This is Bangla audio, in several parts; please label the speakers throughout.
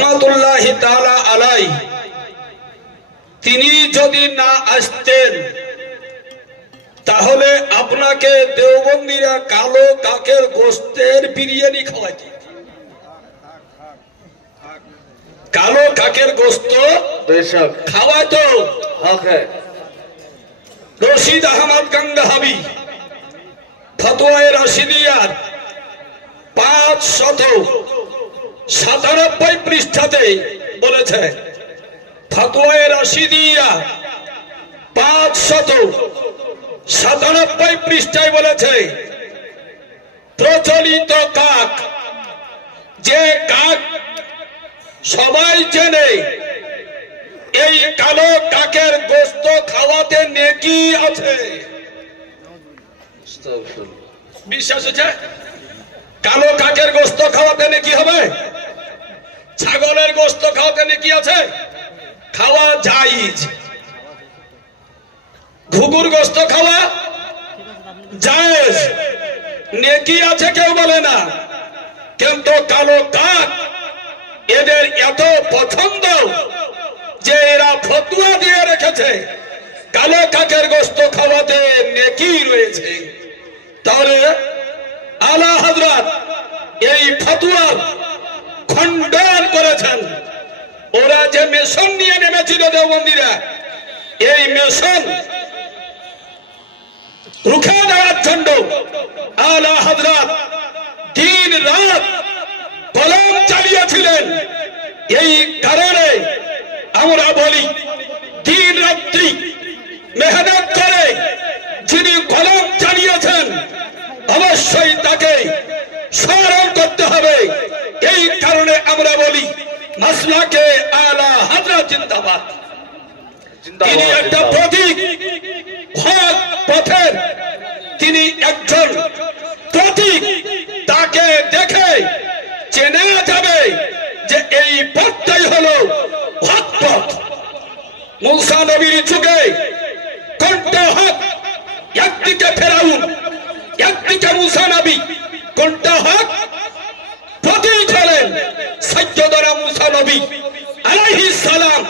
Speaker 1: রহমতুল্লাহ আলাই। তিনি যদি না আসতেন তাহলে আপনাকে দেওবন্দিরা কালো কাকের গোস্তের বিরিয়ানি খাওয়াইত। কালো কাকের গোস্ত খাওয়াইতো। রশিদ আহমদ গাঙ্গাহাবি ফতোয়ায় রশিদিয়ার পাঁচ শত সাতানব্বই পৃষ্ঠাতে বলেছে ফতোয়ায় রশিদিয়া পাঁচ শত সাতানব্বই পৃষ্ঠায় বলেছে প্রচলিত কাক যে কাক সবাই চেনে এই কালো কাকের গোস্ত খাওয়াতে নেকি আছে। বিশ্বাস হচ্ছে? কালো কাকের গোস্ত খাওয়াতে নেকি হবে? ছাগলের গোস্ত খাওয়াতে নেকি আছে? খাওয়া জাইজ। ঘুঘুর গোস্ত খাওয়া জায়েজ। নেকি আছে কেউ বলে না। কিন্তু কালো কাক এদের এত পছন্দ যে এরা ফতুয়া দিয়ে রেখেছে। কালো কাকের গোস্ত খাওয়াতে নেকি রয়েছে। তাহলে আলা হজরত এই ফতুয়ার খণ্ডন করেছেন। ওরা যে মেশন নিয়ে নেমেছিল দেওবন্দিরা, এই মেশন রুখে দেওয়ার জন্য আলা হজরত দিন রাত কলম চালিয়েছিলেন। এই কারণে আমরা বলি, দিন রাত্রি মেহনত করে যিনি কলম চালিয়েছেন, অবশ্যই তাকে স্মরণ করতে হবে এই কারণে আমরা বলি মাসলাকে আলা হাজরা জিন্দাবাদ। তিনি একটা প্রতীক হক পথের। তিনি একজন প্রতীক। তাকে দেখে চেনা যাবে যে এই পথটাই হলো হক পথ। মুসা নবীর যুগে কোনটা হক? একদিকে ফেরাউন একদিকে মুসা নবী। কোনটা হক? সৈয়দরা মুসা নবী আলাইহিস সালাম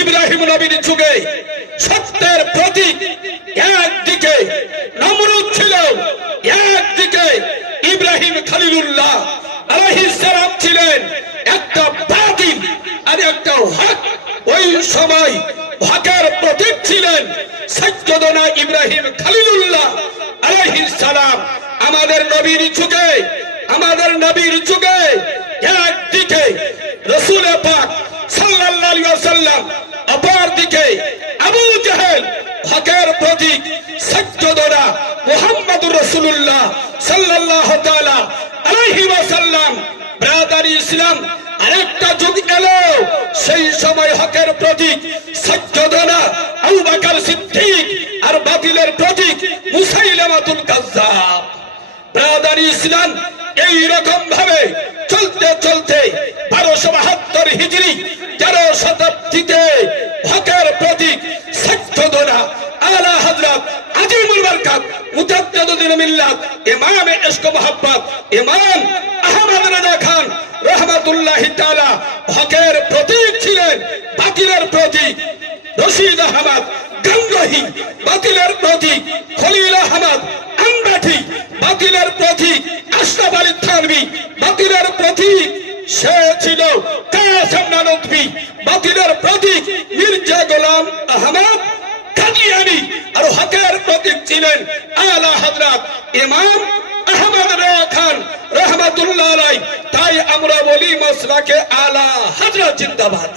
Speaker 1: ইব্রাহিম নবীর যুগে সত্যের প্রতীক একদিকে নমরুদ ছিল, একদিকে ইব্রাহিম খলিলুল্লাহ আলাইহিস সালাম ছিলেন। একটা বাতিল আর একটা হক। ওই সময় হকের প্রতীক ছিলেন সৈয়দনা ইব্রাহিম খলিলুল্লাহ আলাইহিস সালাম। আমাদের নবীর যুগে, আমাদের নবীর যুগে একদিকে রসুল পাক আলাইহি অপর দিকে আবু জাহেল, হকের প্রতীক সৈয়দনা মুহাম্মদুর রাসূলুল্লাহ সাল্লাল্লাহু তাআলা আলাইহি ওয়াসাল্লাম। ইসলাম, আরেকটা যুগ এলো, সেই সময় হকের প্রতীক সৈয়দনা আবু বকর সিদ্দিক আর বাতিলের প্রতীক মুসাইলামাতুল কাজ্জাব। ব্রাদারি ইসলাম এই রকম ভাবে চলতে চলতে বারোশো বাহাত্তর হিজড়ি তেরো শতাব্দীতে হকের প্রতীক সত্যদনা আলা হজরত আজিমুল বরকত মুজাদ্দিদুল মিল্লাত, ইমাম ইশক মোহাব্বত, ইমাম আহমদ রাজা খান রহমাতুল্লাহি তাআলা হকের প্রতীক ছিলেন, বাতিলের প্রতীক রশিদ আহমদ, গঙ্গহি, বাতিলের প্রতীক খলিল আহমদ আমরাঠি বাতিলের প্রতীক আশরাফ আলী থানভি বাতিলের প্রতীক সে ছিল কাসেম নানভি বাতিলের প্রতীক মির্জা গোলাম আহমদ কাদিয়ানি আর হকের প্রতীক ছিলেন আলা হযরত ইমাম আহমদ রেয়া খান রহমাতুল্লাহ তাই আমরা বলি মসলাকে আলা হযরত জিন্দাবাদ।